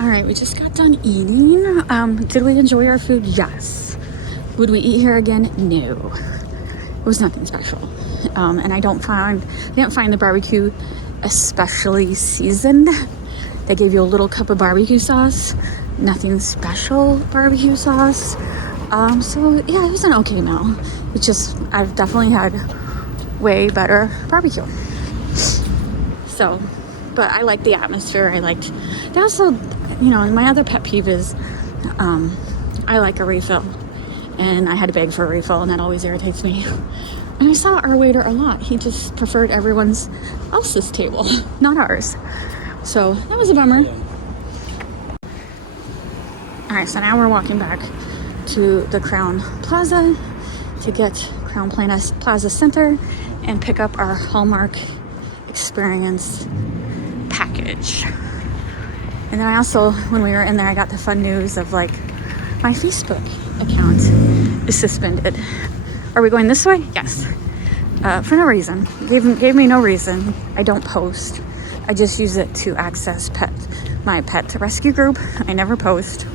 All right, we just got done eating. Did we enjoy our food? Yes. Would we eat here again? No. It was nothing special. And I didn't find the barbecue especially seasoned. They gave you a little cup of barbecue sauce, nothing special barbecue sauce. So yeah, it was an okay meal. It's just, I've definitely had way better barbecue. So, but I liked the atmosphere. They also, my other pet peeve is, I like a refill, and I had to beg for a refill, and that always irritates me. And I saw our waiter a lot. He just preferred everyone else's table, not ours. So that was a bummer. All right, so now we're walking back to the Crown Plaza to get Crown Plaza Center and pick up our Hallmark experience package. And then I also, when we were in there, I got the fun news of my Facebook account is suspended. Are we going this way? Yes. For no reason. Gave me no reason. I don't post. I just use it to access my pet rescue group. I never post.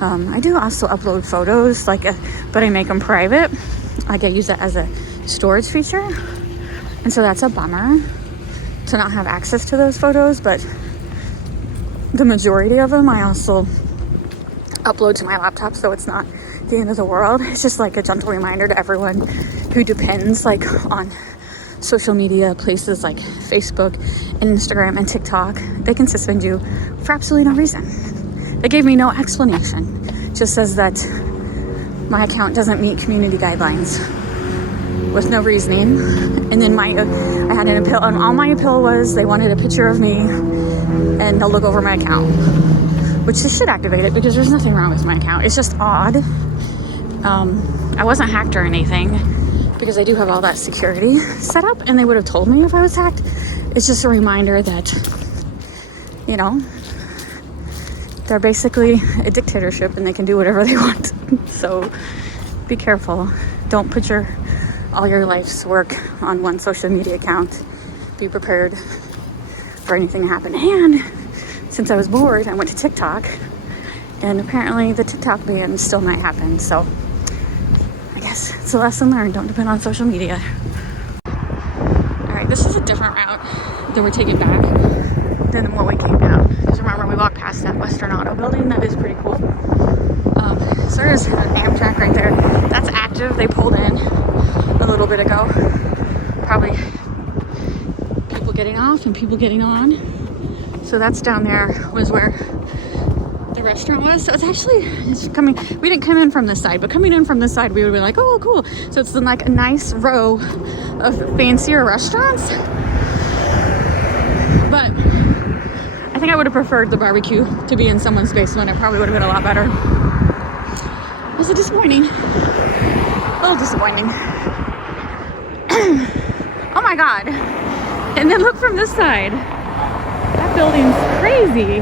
I do also upload photos, but I make them private. I use it as a storage feature. And so that's a bummer to not have access to those photos, but the majority of them I also upload to my laptop, so it's not the end of the world. It's just a gentle reminder to everyone who depends on social media places like Facebook and Instagram and TikTok. They can suspend you for absolutely no reason. They gave me no explanation. It just says that my account doesn't meet community guidelines with no reasoning. And then I had an appeal, and all my appeal was they wanted a picture of me and they'll look over my account, which they should activate it because there's nothing wrong with my account. It's just odd. I wasn't hacked or anything because I do have all that security set up, and they would have told me if I was hacked. It's just a reminder that, they're basically a dictatorship and they can do whatever they want. So be careful. Don't put all your life's work on one social media account. Be prepared for anything to happen. And since I was bored, I went to TikTok, and apparently the TikTok ban still might happen. So I guess it's a lesson learned. Don't depend on social media. All right, this is a different route that we're taking back than what we came down. Because remember, we walked past that Western Auto building. That is pretty cool. So there's an Amtrak right there. That's active. They pulled in a little bit ago. Probably people getting off and people getting on. So that's down there was where the restaurant was. So it's coming. We didn't come in from this side, but coming in from this side, we would be like, oh, cool. So it's in a nice row of fancier restaurants. But I think I would have preferred the barbecue to be in someone's basement. It probably would have been a lot better. It was disappointing. A little disappointing. Oh my God. And then look from this side. That building's crazy.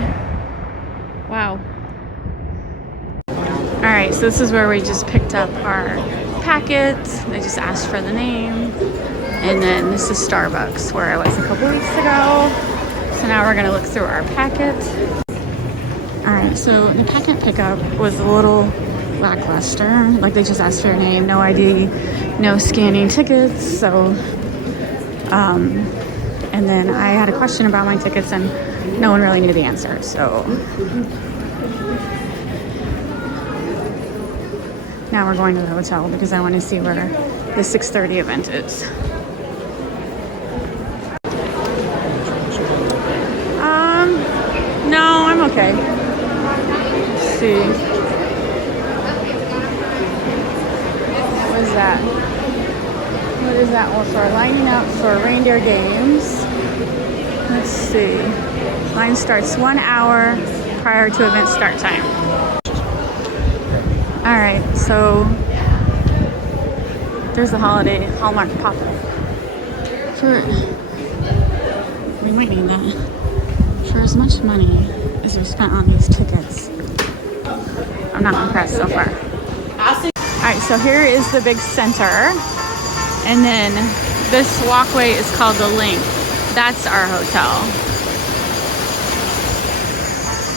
Wow. All right, so this is where we just picked up our packet. They just asked for the name. And then this is Starbucks, where I was a couple weeks ago. So now we're gonna look through our packet. All right, so the packet pickup was a little lackluster. They just asked for your name, no ID, no scanning tickets. So, and then I had a question about my tickets, and no one really knew the answer. So now we're going to the hotel because I want to see where the 6:30 event is. No, I'm okay. Let's see. What is that? What is that? Well, for lining up for reindeer games. Let's see. Line starts 1 hour prior to event start time. All right, so there's the holiday Hallmark pop-up. We need that. For as much money as we spent on these tickets, I'm not impressed so far. Alright, so here is the big center, and then this walkway is called the Link. That's our hotel.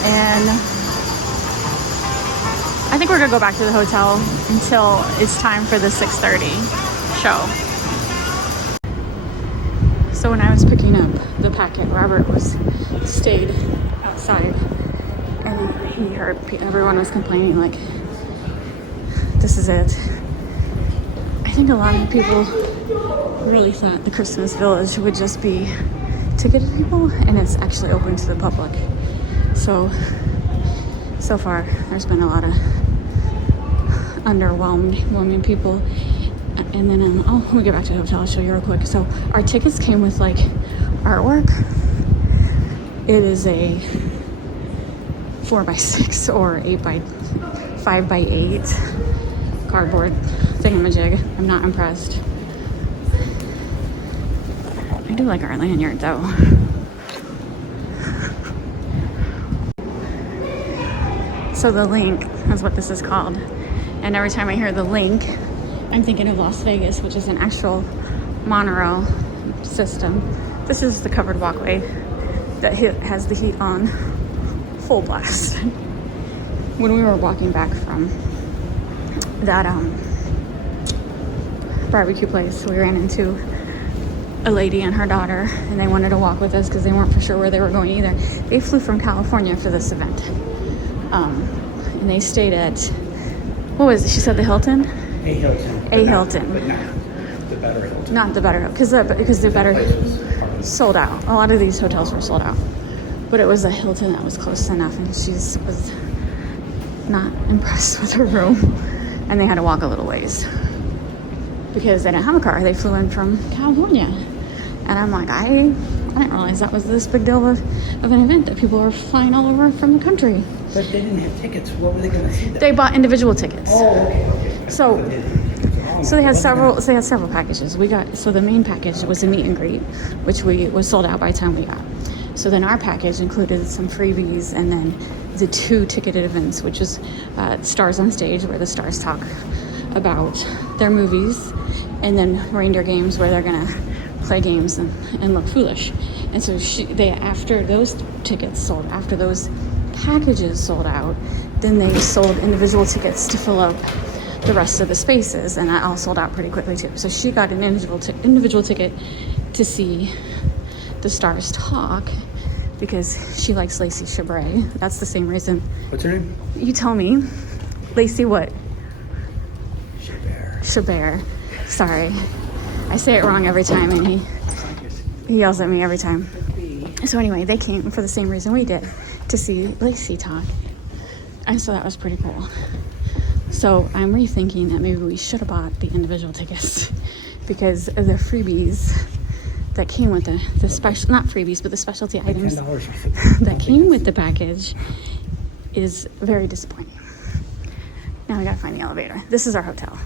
And I think we're gonna go back to the hotel until it's time for the 6:30 show. So when I was picking up the packet, Robert stayed outside, and he heard everyone was complaining like, this is it. I think a lot of people really thought the Christmas Village would just be ticketed people, and it's actually open to the public. So far there's been a lot of underwhelming people. And then let me get back to the hotel. I'll show you real quick. So our tickets came with like artwork. It is a 4x6 or 5x8 cardboard thingamajig. I'm not impressed. I do like our lanyard though. So the link is what this is called. And every time I hear the link, I'm thinking of Las Vegas, which is an actual monorail system. This is the covered walkway that has the heat on full blast. When we were walking back from that barbecue place, we ran into a lady and her daughter, and they wanted to walk with us because they weren't for sure where they were going either. They flew from California for this event. And they stayed at, what was it? She said the Hilton? A Hilton. A Hilton. But not the better Hilton. Not the better, because the better sold out. A lot of these hotels were sold out. But it was a Hilton that was close enough, and she was not impressed with her room. And they had to walk a little ways because they didn't have a car. They flew in from California. And I'm like, I didn't realize that was this big deal of an event, that people were flying all over from the country. But they didn't have tickets. What were they going to see? They bought individual tickets. Oh, okay. So they had several packages. So the main package was a meet and greet, which was sold out by the time we got. So then our package included some freebies, and then the 2 ticketed events, which was Stars on Stage, where the stars talk about their movies, and then reindeer games, where they're gonna play games and look foolish. And so after those tickets sold, after those packages sold out, then they sold individual tickets to fill up the rest of the spaces, and that all sold out pretty quickly too. So she got an individual ticket to see the stars talk because she likes Lacey Chabert. That's the same reason. What's her name? You tell me. Lacey what? Chabert. Sorry. I say it wrong every time, and he yells at me every time. So anyway, they came for the same reason we did, to see Lacey talk. And so that was pretty cool. So I'm rethinking that maybe we should have bought the individual tickets because of the freebies that came with the special, not freebies, but the specialty items that came with the package is very disappointing. Now we gotta find the elevator. This is our hotel,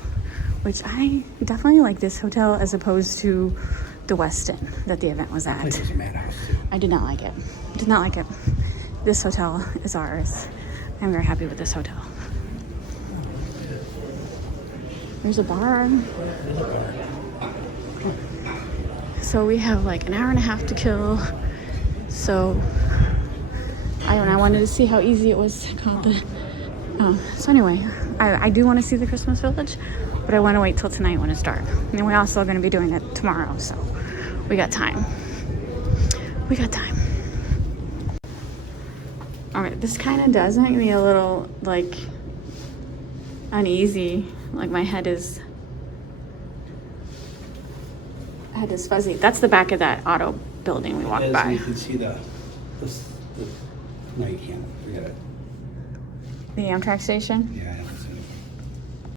which I definitely like this hotel as opposed to the Westin that the event was at. This is a madhouse too. I did not like it. This hotel is ours. I'm very happy with this hotel. There's a bar. So we have like an hour and a half to kill. So I wanted to see how easy it was to count the. So anyway, I do want to see the Christmas Village, but I want to wait till tonight when it's dark. And we're also going to be doing it tomorrow, so we got time. All right, this kind of does make me a little like uneasy. Like my head is fuzzy. That's the back of that auto building we walked by. You can see the no, you can't. Forget it. The Amtrak station? Yeah, I don't see